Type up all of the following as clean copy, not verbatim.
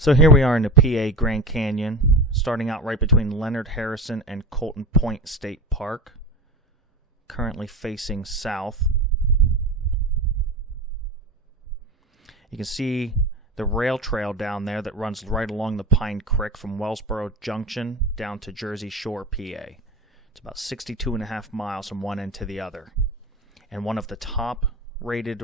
So here we are in the PA Grand Canyon, starting out right between Leonard Harrison and Colton Point State Park, currently facing south. You can see the rail trail down there that runs right along the Pine Creek from Wellsboro Junction down to Jersey Shore, PA. It's about 62.5 miles from one end to the other, and one of the top rated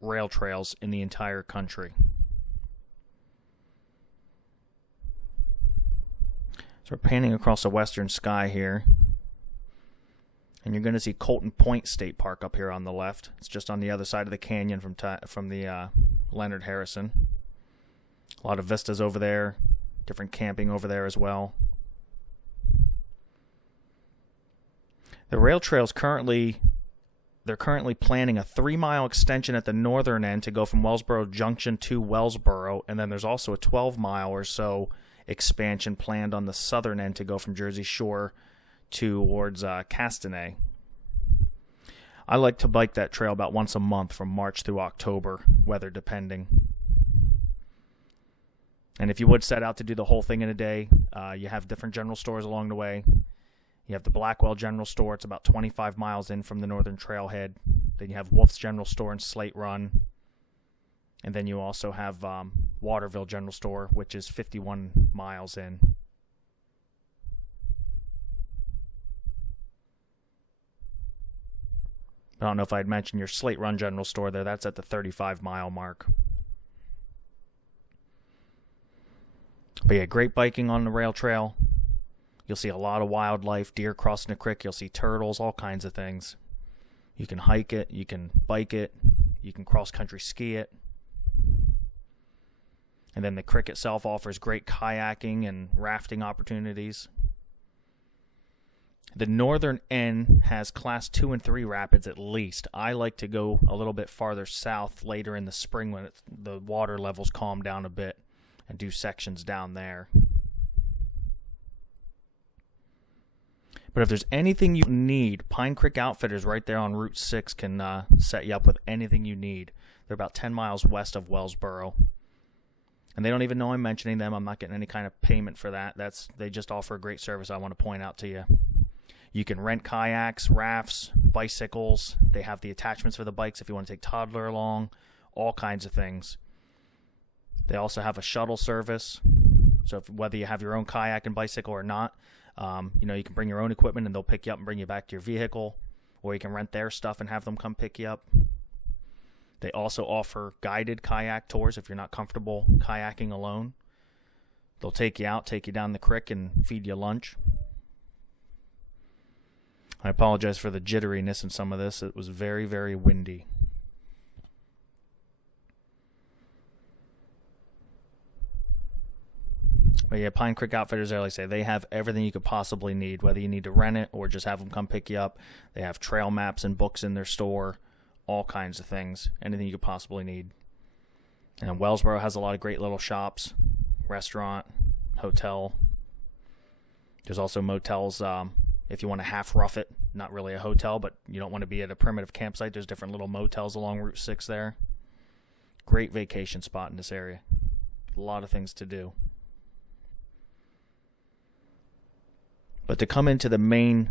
rail trails in the entire country. So we're panning across the western sky here, and you're going to see Colton Point State Park up here on the left. It's just on the other side of the canyon from the Leonard Harrison. A lot of vistas over there, different camping over there as well. The rail trail's they're currently planning a 3-mile extension at the northern end to go from Wellsboro Junction to Wellsboro, and then there's also a 12-mile or so expansion planned on the southern end to go from Jersey Shore towards Castanet. I like to bike that trail about once a month from March through October, weather depending. And if you would set out to do the whole thing in a day, you have different general stores along the way. You have the Blackwell General Store. It's about 25 miles in from the northern trailhead. Then you have Wolf's General Store and Slate Run. And then you also have Waterville General Store, which is 51 miles in. I don't know if I'd mentioned your Slate Run General Store there. That's at the 35-mile mark. But yeah, great biking on the rail trail. You'll see a lot of wildlife, deer crossing the creek. You'll see turtles, all kinds of things. You can hike it. You can bike it. You can cross-country ski it. And then the creek itself offers great kayaking and rafting opportunities. The northern end has class 2 and 3 rapids at least. I like to go a little bit farther south later in the spring when the water levels calm down a bit and do sections down there. But if there's anything you need, Pine Creek Outfitters right there on Route 6 can set you up with anything you need. They're about 10 miles west of Wellsboro. And they don't even know I'm mentioning them. I'm not getting any kind of payment for that. They just offer a great service I want to point out to you. You can rent kayaks, rafts, bicycles. They have the attachments for the bikes if you want to take toddler along, all kinds of things. They also have a shuttle service. So whether you have your own kayak and bicycle or not, you can bring your own equipment and they'll pick you up and bring you back to your vehicle, or you can rent their stuff and have them come pick you up. They also offer guided kayak tours if you're not comfortable kayaking alone. They'll take you out, take you down the creek, and feed you lunch. I apologize for the jitteriness in some of this. It was very, very windy. But yeah, Pine Creek Outfitters, like I say, they have everything you could possibly need, whether you need to rent it or just have them come pick you up. They have trail maps and books in their store, all kinds of things, anything you could possibly need. And Wellsboro has a lot of great little shops, restaurant, hotel. There's also motels if you want to half rough it, not really a hotel, but you don't want to be at a primitive campsite. There's different little motels along Route 6 there. Great vacation spot in this area. A lot of things to do. But to come into the main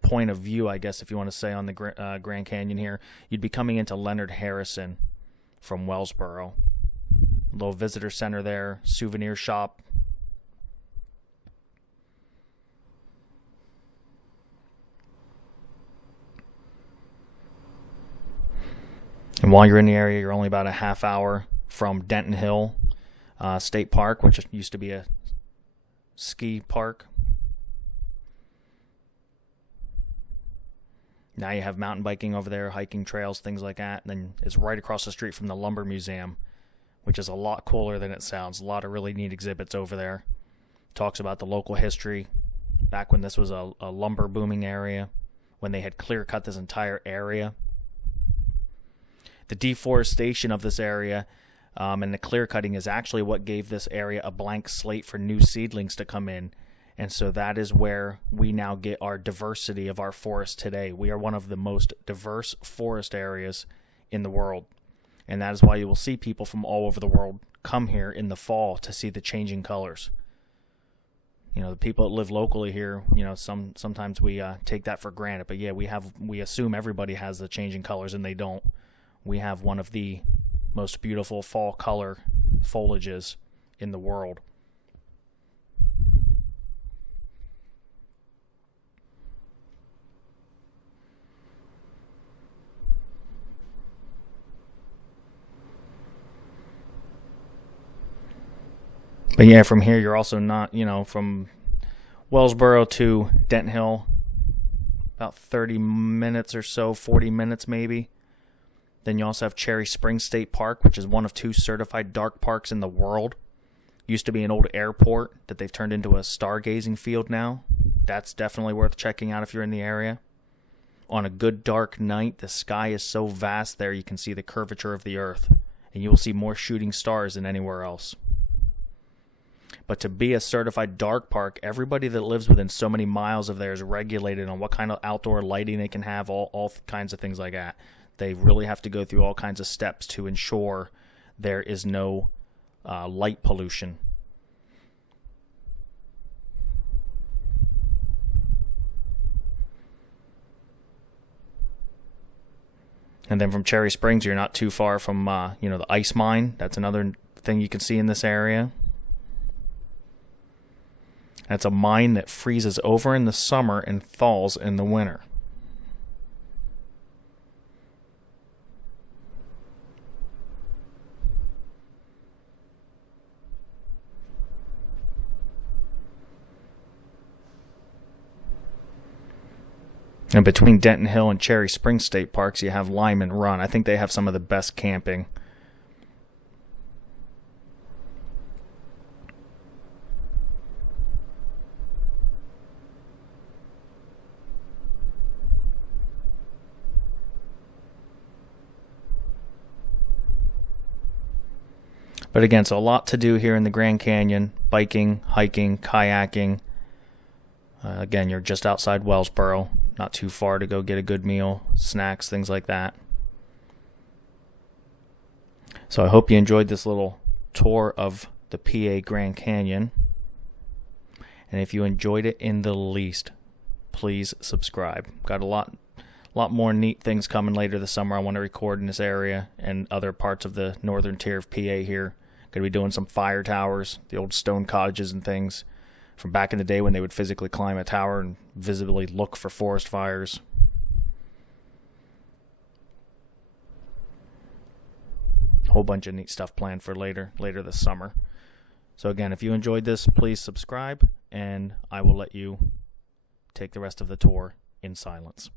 point of view, I guess, if you want to say, on the Grand Canyon here, you'd be coming into Leonard Harrison from Wellsboro. A little visitor center there, souvenir shop. And while you're in the area, you're only about a half hour from Denton Hill State Park, which used to be a ski park. Now you have mountain biking over there, hiking trails, things like that. And then it's right across the street from the Lumber Museum, which is a lot cooler than it sounds. A lot of really neat exhibits over there. Talks about the local history, back when this was a lumber booming area, when they had clear-cut this entire area. The deforestation of this area and the clear-cutting is actually what gave this area a blank slate for new seedlings to come in. And so that is where we now get our diversity of our forest today. We are one of the most diverse forest areas in the world. And that is why you will see people from all over the world come here in the fall to see the changing colors. You know, the people that live locally here, you know, sometimes we take that for granted. But yeah, we assume everybody has the changing colors, and they don't. We have one of the most beautiful fall color foliages in the world. But yeah, from here, you're also not, you know, from Wellsboro to Denton Hill, about 30 minutes or so, 40 minutes maybe. Then you also have Cherry Springs State Park, which is one of 2 certified dark parks in the world. Used to be an old airport that they've turned into a stargazing field now. That's definitely worth checking out if you're in the area. On a good dark night, the sky is so vast there you can see the curvature of the earth, and you will see more shooting stars than anywhere else. But to be a certified dark park, everybody that lives within so many miles of there is regulated on what kind of outdoor lighting they can have, all kinds of things like that. They really have to go through all kinds of steps to ensure there is no light pollution. And then from Cherry Springs, you're not too far from the ice mine. That's another thing you can see in this area. That's a mine that freezes over in the summer and thaws in the winter. And between Denton Hill and Cherry Springs State Parks, you have Lyman Run. I think they have some of the best camping. But again, so a lot to do here in the Grand Canyon. Biking, hiking, kayaking. Again, you're just outside Wellsboro. Not too far to go get a good meal, snacks, things like that. So I hope you enjoyed this little tour of the PA Grand Canyon. And if you enjoyed it in the least, please subscribe. Got a lot more neat things coming later this summer I want to record in this area and other parts of the northern tier of PA here. Going to be doing some fire towers, the old stone cottages and things from back in the day when they would physically climb a tower and visibly look for forest fires. A whole bunch of neat stuff planned for later this summer. So again, if you enjoyed this, please subscribe, and I will let you take the rest of the tour in silence.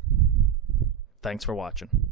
Thanks for watching.